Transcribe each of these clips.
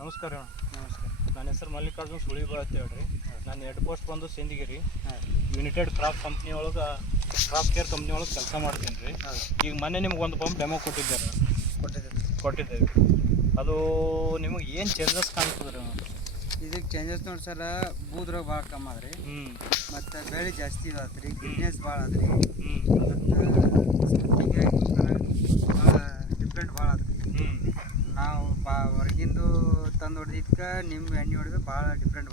ನಮಸ್ಕಾರ ಅಣ್ಣ. ನಮಸ್ಕಾರ. ನನ್ನ ಹೆಸರು ಮಲ್ಲಿಕಾರ್ಜುನ್ ಸುಳಿಬಾಳ ಅಂತ ಹೇಳ್ರಿ. ನಾನು ಹೆಡ್ ಪೋಸ್ಟ್ ಬಂದು ಸಿಂದಗಿರಿ ಯುನೈಟೆಡ್ ಕ್ರಾಪ್ ಕಂಪ್ನಿ ಒಳಗೆ ಕ್ರಾಪ್ ಕೇರ್ ಕಂಪ್ನಿ ಒಳಗೆ ಕೆಲಸ ಮಾಡ್ತೀನಿ ರೀ. ಈಗ ಮೊನ್ನೆ ನಿಮ್ಗೆ ಒಂದು ಪಂಪ್ ಡೆಮೋ ಕೊಟ್ಟಿದ್ದೇವೆ. ಅದು ನಿಮಗೆ ಏನು ಚೇಂಜಸ್ ಕಾಣ್ತದೆ ರೀ? ಇದಕ್ಕೆ ಚೇಂಜಸ್ ನೋಡಿ ಸರ, ಬೂದ್ರಾಗ ಭಾಳ ಕಮ್ಮಿ ಅದ ರೀ, ಮತ್ತು ಬೆಳೆ ಜಾಸ್ತಿ ಇದಾತ್ ರೀ, ಗಿಡ್ನೆಸ್ ಭಾಳ ಅದ ರೀ, ಭಾಳ ಡಿಫ್ರೆಂಟ್ ಭಾಳ ಅದ ರೀ. ನಾವು ಹೊರಗಿಂದು ತಂದು ಹೊಡೆದಿದ್ಕೆ ನಿಮ್ಮ ಎಣ್ಣೆ ಹೊಡೆದು ಭಾಳ ಡಿಫ್ರೆಂಟ್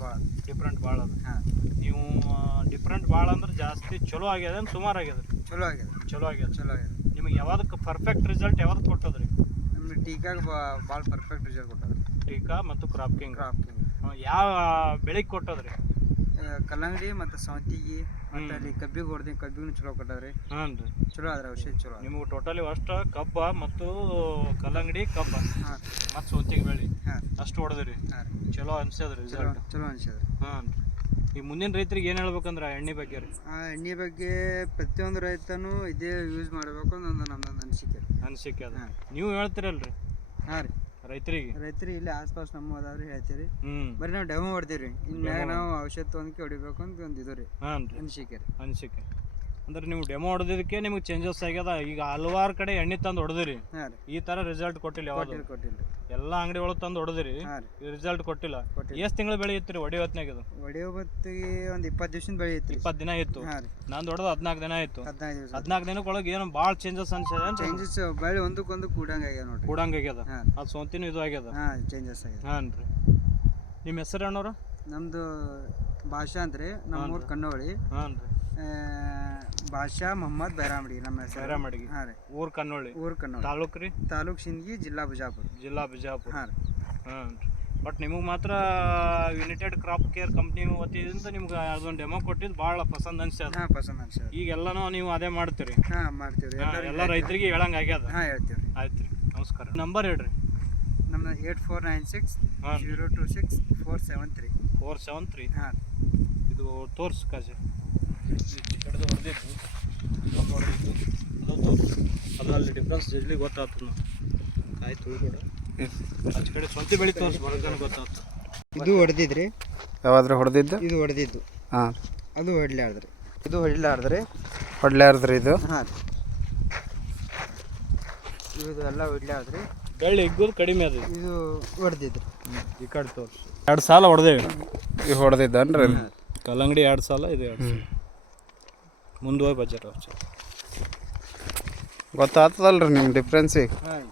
ಭಾಳ ಅದ. ಹಾಂ, ನೀವು ಡಿಫ್ರೆಂಟ್ ಭಾಳ ಅಂದ್ರೆ ಜಾಸ್ತಿ ಚಲೋ ಆಗ್ಯದ, ಸುಮಾರು ಆಗ್ಯದ ರೀ? ಚಲೋ ಆಗ್ಯದ. ನಿಮಗೆ ಯಾವ್ದಕ್ಕೆ ಪರ್ಫೆಕ್ಟ್ ರಿಸಲ್ಟ್ ಯಾವ್ದು ಕೊಟ್ಟದ್ರಿ? ನಮ್ಗೆ ಟೀಕಾಗ ಭಾಳ ಪರ್ಫೆಕ್ಟ್ ರಿಸಲ್ಟ್ ಕೊಟ್ಟದ. ಟೀಕಾ ಮತ್ತು ಕ್ರಾಪ್ ಕಿಂಗ್ ಯಾವ ಬೆಳೆಗೆ ಕೊಟ್ಟದ್ರಿ? ಕಲ್ಲಂಗಡಿ ಮತ್ತು ಸೌತಿಗೆ ಮತ್ತು ಅಲ್ಲಿ ಕಬ್ಬಿಗೆ ಹೊಡೆದಿ, ಕಬ್ಬಿಗೂ ಚಲೋ ಕೊಟ್ಟದ್ರಿ. ಹಾಂ ರೀ, ಚಲೋ ಆದ್ರೆ ಔಷಧಿ ಚಲೋ. ನಿಮಗೆ ಟೋಟಲಿ ಅಷ್ಟು ಕಬ್ಬ ಮತ್ತು ಕಲ್ಲಂಗಡಿ ಕಬ್ಬ ಮತ್ತು ಸೌತಿಗೆ ಬೆಳೆ ಅಷ್ಟು ಹೊಡೆದ್ರಿ. ಚಲೋ ಅನ್ಸದ್ರಿ ರಿಸಲ್ಟ್? ಚಲೋ ಅನ್ಸದ್ರಿ. ಹಾಂ ರೀ. ಈ ಮುಂದಿನ ರೈತರಿಗೆ ಏನು ಹೇಳ್ಬೇಕಂದ್ರೆ ಎಣ್ಣೆ ಬಗ್ಗೆ ರೀ? ಎಣ್ಣೆ ಬಗ್ಗೆ ಪ್ರತಿಯೊಂದು ರೈತನೂ ಇದೇ ಯೂಸ್ ಮಾಡಬೇಕು ಅನ್ನೋದು ನಮ್ಮದೊಂದು ಅನಿಸಿಕೆ ಅದ. ನೀವು ಹೇಳ್ತೀರಲ್ರಿ? ಹಾಂ ರೀ, ರೈತರಿಗೆ ಇಲ್ಲಿ ಆಸ್ಪಾಸ್ ನಮ್ಮ ಅದಾವ್ರಿ ಹೇಳ್ತೀರಿ. ಬರೀ ನಾವು ಡೆಮೋ ಹೊಡ್ತೀವಿ ರೀ. ಇನ್ಮ್ಯಾಗ ನಾವು ಔಷಧ ತೊಗೊಂಡ್ಕೆ ಹೊಡಿಬೇಕು ಅಂತ ಒಂದು ಇದು ರೀ. ಹಾಂ ರೀ, ಅನಿಸಿಕೆ ಅಂದ್ರೆ ನೀವು ಡೆಮೋ ಹೊಡೆದಕ್ಕೆ ನಿಮ್ಗೆ ಚೇಂಜಸ್ ಆಗ್ಯದ. ಈಗ ಹಲವಾರು ಕಡೆ ಎಣ್ಣೆ ತಂದು ಹೊಡೆದಿರಿ, ಈ ತರ ರಿಸಲ್ಟ್ ಕೊಟ್ಟಿಲ್ಲ. ಯಾವಾಗ ಎಲ್ಲ ಅಂಗಡಿ ಒಳಗೆ ತಂದು ಹೊಡೆದಿರಿ, ರಿಸಲ್ಟ್ ಕೊಟ್ಟಿಲ್ಲ. ಎಷ್ಟು ತಿಂಗಳು ಬೆಳೆ ಇತ್ತು ರೀ ಹೊಡೆಯೋ ಹೊತ್ತಿನಾಗ? ಇದು ಹೊಡೆಯೋ ಹೊತ್ತಿಗೆ ಒಂದು 20 ದಿವಸ ಬೆಳೆ ಇತ್ತು. 20 ದಿನ ಇತ್ತು. ನಾನು ಹೊಡೆದು 14 ದಿನ ಆಯ್ತು. 14 ದಿನಕ್ಕೊಳಗೆ ಏನು ಭಾಳ ಚೇಂಜಸ್ ಅನ್ಸದ? ಚೇಂಜಸ್ ಬೆಳೆ ಒಂದಕ್ಕೊಂದು ಕೂಡಂಗಾಗ್ಯದ. ಅದು ಸೋಂತಿನೂ ಇದು ಆಗ್ಯದ. ಚೇಂಜಸ್ ಆಗ್ಯದ. ಹಾಂ ರೀ. ನಿಮ್ಮ ಹೆಸರು ಅಣ್ಣವ್ರ? ನಮ್ದು ಭಾಷಾ ಅಂದ್ರೆ ನಮ್ಮೂರು ಕನ್ನೋಳಿ. ಹಾಂ ರೀ. ಭಾಷಾ ಮೊಹಮ್ಮದ್ ಬೈರಾಮಡಿಗೆ ನಮ್ಮ ಹೆಸರು. ಬೈರಾಮಡಿಗೆ. ಹಾಂ ರೀ. ಊರು ಕನ್ನೋಳಿ. ತಾಲೂಕು ರೀ? ತಾಲೂಕು ಸಿಂದಗಿ, ಜಿಲ್ಲಾ ಬಿಜಾಪುರ. ಹಾಂ ರೀ. ಹಾಂ ರೀ. ಬಟ್ ನಿಮಗೆ ಮಾತ್ರ ಯುನೈಟೆಡ್ ಕ್ರಾಪ್ ಕೇರ್ ಕಂಪ್ನಿ ವತಿಯಿಂದ ನಿಮ್ಗೆ ಅದೊಂದು ಡೆಮೋ ಕೊಟ್ಟಿದ್ದು ಭಾಳ ಪಸಂದ್ ಅನ್ಸ್ಯದ. ಈಗೆಲ್ಲನೂ ನೀವು ಅದೇ ಮಾಡ್ತೀರಿ? ಮಾಡ್ತೀವಿ. ಎಲ್ಲ ರೈತರಿಗೆ ಹೇಳಂಗೆ ಆಗ್ಯದ? ಹೇಳ್ತೀವಿ. ಆಯ್ತು ರೀ, ನಮಸ್ಕಾರ. ನಂಬರ್ ಹೇಳ್ರಿ. ನಮ್ದು 8496 026 473. ಹಾಂ, ಇದು ತೋರ್ಸು ಕಾಜಿ. ಕಡೆದು ಹೊಡೆದಿದ್ದು, ಇದೊಂದು ಹೊಡೆದಿದ್ದು, ಅದೊಂದು ತೋರಿಸು. ಅದು ಅಲ್ಲಿ ಡಿಫ್ರೆನ್ಸ್ ಜಲ್ದಿ ಗೊತ್ತಾಗ್ತದೆ. ನಾವು ಆಯ್ತು ಉಳ್ಕೊಡ ಆಚೆ ಕಡೆ ಸ್ವಂತ ಬೆಳೆ ತೋರಿಸಿ ಬರೋದನ್ನು ಗೊತ್ತಾಗ್ತದೆ. ಇದು ಹೊಡೆದಿದ್ರಿ? ಯಾವಾದ್ರೂ ಹೊಡೆದಿದ್ದು? ಇದು ಹೊಡೆದಿದ್ದು. ಹಾಂ, ಅದು ಹೊಡ್ಲಾರ್ದ್ರಿ. ಇದು ಹೊಡ್ಲಾರ್ದ್ರಿ. ಇದು? ಹಾಂ, ಇದು ಎಲ್ಲ ಹೊಡ್ಲಾರ್ದ್ರಿ. ಬೆಳ್ಳಿ ಇಗ್ಗೋದು ಕಡಿಮೆ ಅದು. ಇದು ಹೊಡೆದಿದ್ರಿ. ಈ ಕಡೆ ತೋರಿಸಿ. 2 ಸಾಲ ಹೊಡೆದೇವಿ. ಇದು ಹೊಡೆದಿದ್ದನ್ರಿ? ಕಲ್ಲಂಗಡಿ 2 ಸಾಲ, ಇದು 2 ಸಾಲ. ಮುಂದೆ ಹೋಗಿ ಬಜಾರ್ ಗೊತ್ತಾಗ್ತದಲ್ರಿ ನಿಮ್ಗೆ ಡಿಫ್ರೆನ್ಸಿಗೆ? ಹಾಂ.